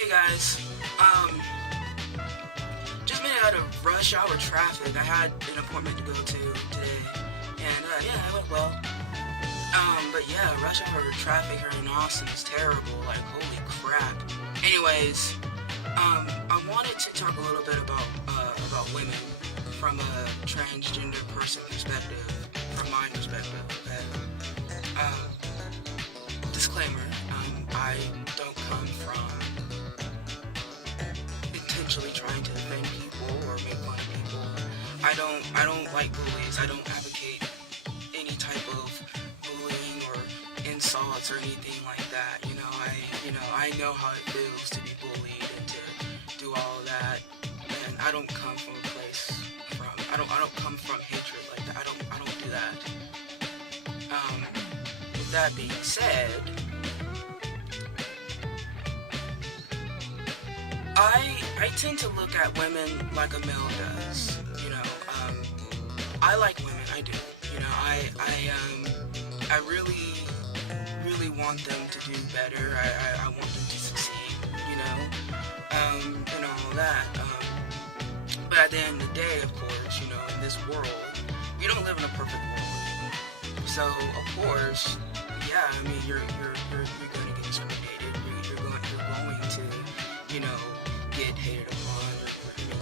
Hey guys, just made it out of rush hour traffic. I had an appointment to go to today, and yeah, it went well. But yeah, rush hour traffic here in Austin is terrible. Like, holy crap. Anyways, I wanted to talk a little bit about women from a transgender person perspective, from my perspective. Okay? Disclaimer: I don't come from intentionally trying to offend people or make fun of people. I don't like bullies. I don't advocate any type of bullying or insults or anything like that. I know how it feels to be bullied and to do all of that. And I don't come from a place I don't come from hatred like that. I don't do that. With that being said, I tend to look at women like a male does. I like women. I do. I really want them to do better. I want them to succeed. And all that. But at the end of the day, of course, in this world, we don't live in a perfect world. So of course, yeah, you're going to get discriminated. You're going to get hated upon.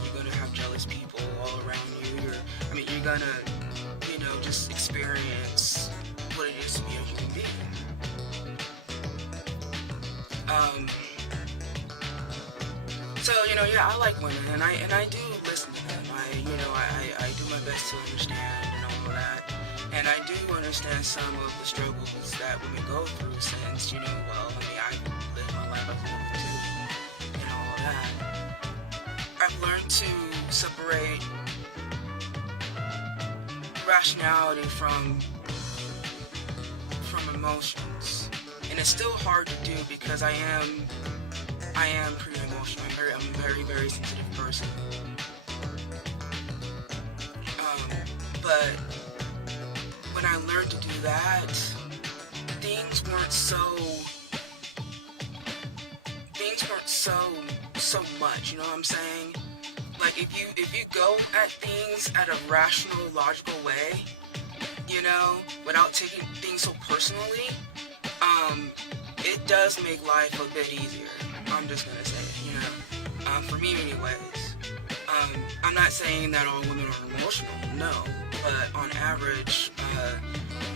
You're going to have jealous people all around you. You're going to, just experience what it is to be a human being. So, yeah, I like women, and I do listen to them. I do my best to understand and all of that. And I do understand some of the struggles that women go through since, I live my life as a woman too, and all of that. I've learned to separate rationality from emotions. And it's still hard to do because I am pretty emotional. I'm a very, very sensitive person. But when I learned to do that, things weren't so much, you know what I'm saying? Like, if you go at things at a rational, logical way, without taking things so personally, it does make life a bit easier. I'm just gonna say it, for me anyways. I'm not saying that all women are emotional, no, but on average,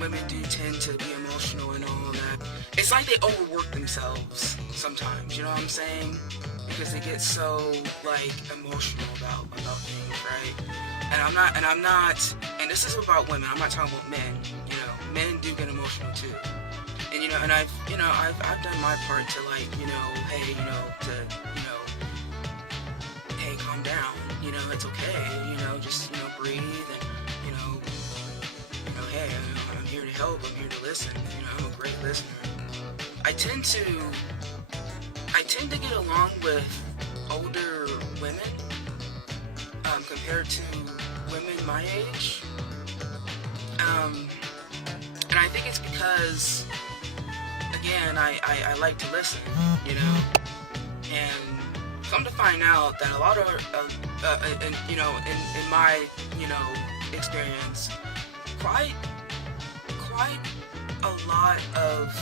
women do tend to be emotional and all of that. It's like they overwork themselves sometimes, you know what I'm saying? Because they get so, emotional about things, right? And this is about women, I'm not talking about men, men do get emotional too. And I've done my part to hey, calm down, it's okay, just, breathe and, hey, I'm here to help, I'm here to listen, I'm a great listener. I tend to get along with older women, compared to women my age, and I think it's because, again, I like to listen, and come to find out that a lot of, in my, experience, quite a lot of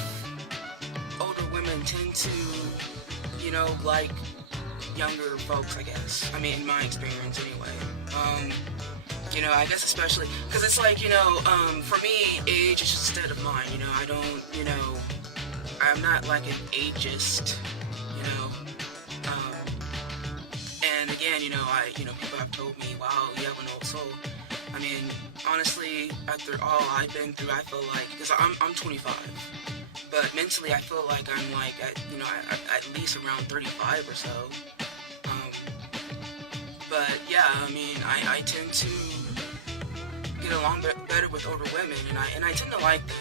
older women tend to, like younger folks, I guess. In my experience anyway. I guess especially, because it's like, for me, age is just a state of mind, I don't, I'm not like an ageist, and again, people have told me, wow, you have an old soul. Honestly, after all I've been through, I feel like, because I'm 25, but mentally I feel like I'm like, at least around 35 or so. But yeah, I tend to get along better with older women, and I tend to like them.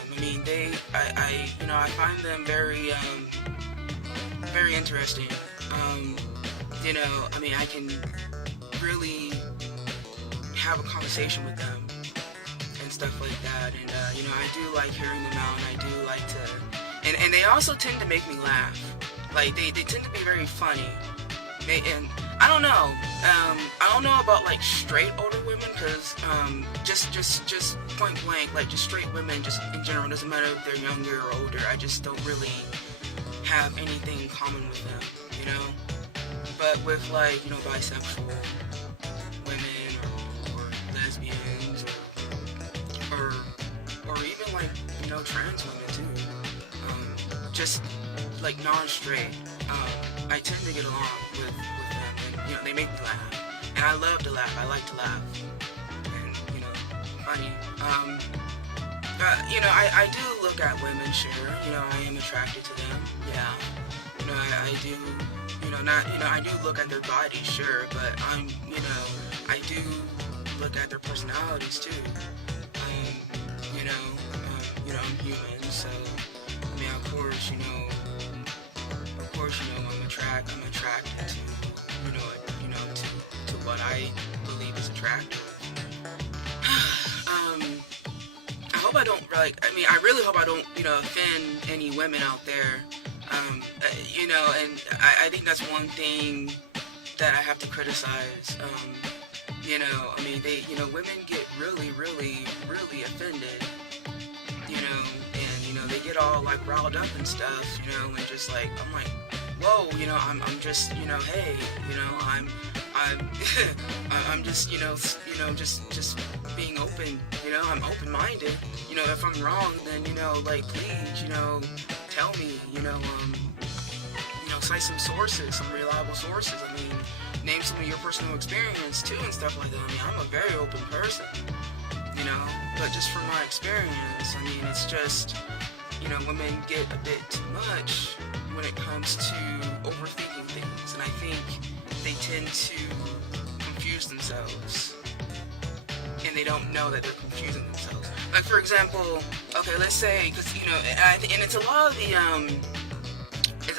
I find them very, very interesting. I can really have a conversation with them and stuff like that, and I do like hearing them out, and I do like to, and they also tend to make me laugh. Like they tend to be very funny. And I don't know. I don't know about like straight older women, because just point blank, like just straight women, just in general, doesn't matter if they're younger or older. I just don't really have anything in common with them, you know. But with like, you know, bisexual women or lesbians or even like, you know, trans women too. Just like non-straight. I tend to get along with them, and you know, they make me laugh, and I love to laugh. I like to laugh, and you know, funny. You know, I do look at women, sure. You know, I am attracted to them. Yeah. You know, I do. You know, not. You know, I do look at their bodies, sure, but you know, I do look at their personalities too. You know, I'm human, so I mean, of course, you know, I'm attracted to, to what I believe is attractive. I hope I don't, like, I mean, I really hope I don't, you know, offend any women out there. You know, and I think that's one thing that I have to criticize. You know, I mean, women get really, really, really offended, you know, and, you know, they get all, like, riled up and stuff, you know, and just, like, I'm like, whoa, you know, I'm just, you know, hey, you know, I'm just, you know, just being open, you know, I'm open-minded, you know, if I'm wrong, then, you know, like, please, you know, tell me, you know, cite some sources, some reliable sources, I mean, name some of your personal experience, too, and stuff like that. I mean, I'm a very open person, you know, but just from my experience, I mean, it's just, you know, women get a bit too much when it comes to overthinking things, and I think they tend to confuse themselves, and they don't know that they're confusing themselves. Like, for example, okay, let's say, because, you know, and it's a lot of the,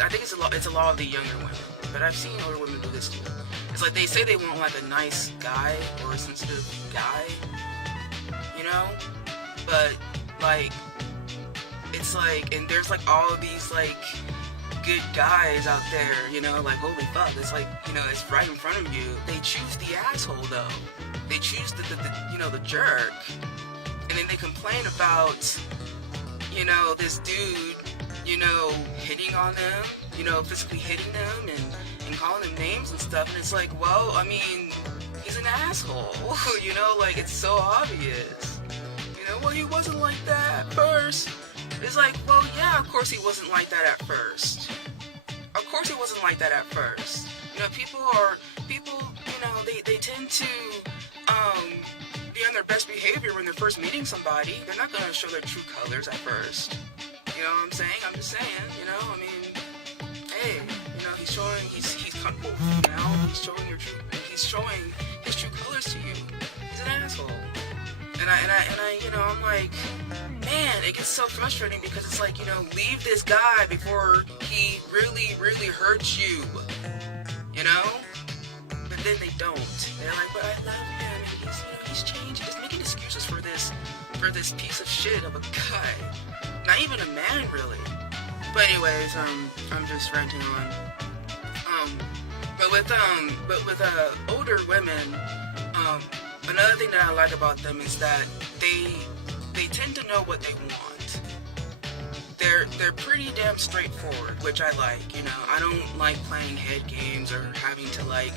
I think it's a lot of the younger women, but I've seen older women do this too. It's like they say they want, like, a nice guy or a sensitive guy, you know, but, like, it's like, and there's, like, all of these, like, good guys out there, you know, like, holy fuck, it's like, you know, it's right in front of you. They choose the asshole, though. They choose the you know, the jerk, and then they complain about, you know, this dude, you know, hitting on them, you know, physically hitting them and calling them names and stuff, and it's like, well, I mean, he's an asshole, you know, like, it's so obvious, you know, well, he wasn't like that at first. It's like, well, yeah, of course he wasn't like that at first. Of course he wasn't like that at first. You know, people, you know, they tend to, be on their best behavior when they're first meeting somebody. They're not gonna show their true colors at first. You know what I'm saying? I'm just saying, you know, I mean, hey, you know, he's comfortable with you now. He's showing his true colors to you. He's an asshole. And I, you know, I'm like, man, it gets so frustrating because it's like, you know, leave this guy before he really, really hurts you, you know? But then they don't. They're like, but I love him, and he's, you know, he's changing. Just making excuses for this piece of shit of a guy. Not even a man, really. But anyways, I'm just ranting on. But with older women, another thing that I like about them is that they tend to know what they want. They're pretty damn straightforward, which I like, you know. I don't like playing head games or having to, like,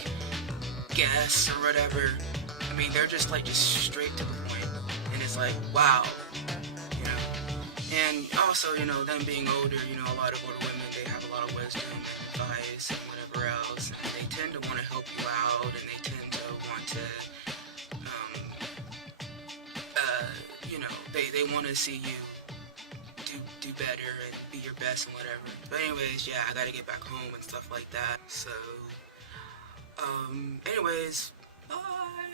guess or whatever. I mean, they're just straight to the point. And it's like, wow, you know. And also, you know, them being older, you know, a lot of older women, they have a lot of wisdom and advice and whatever else. And they tend to want to help you out, and they tend to want to, you know, they want to see you do better and be your best and whatever. But anyways, yeah, I gotta get back home and stuff like that. So, anyways, bye.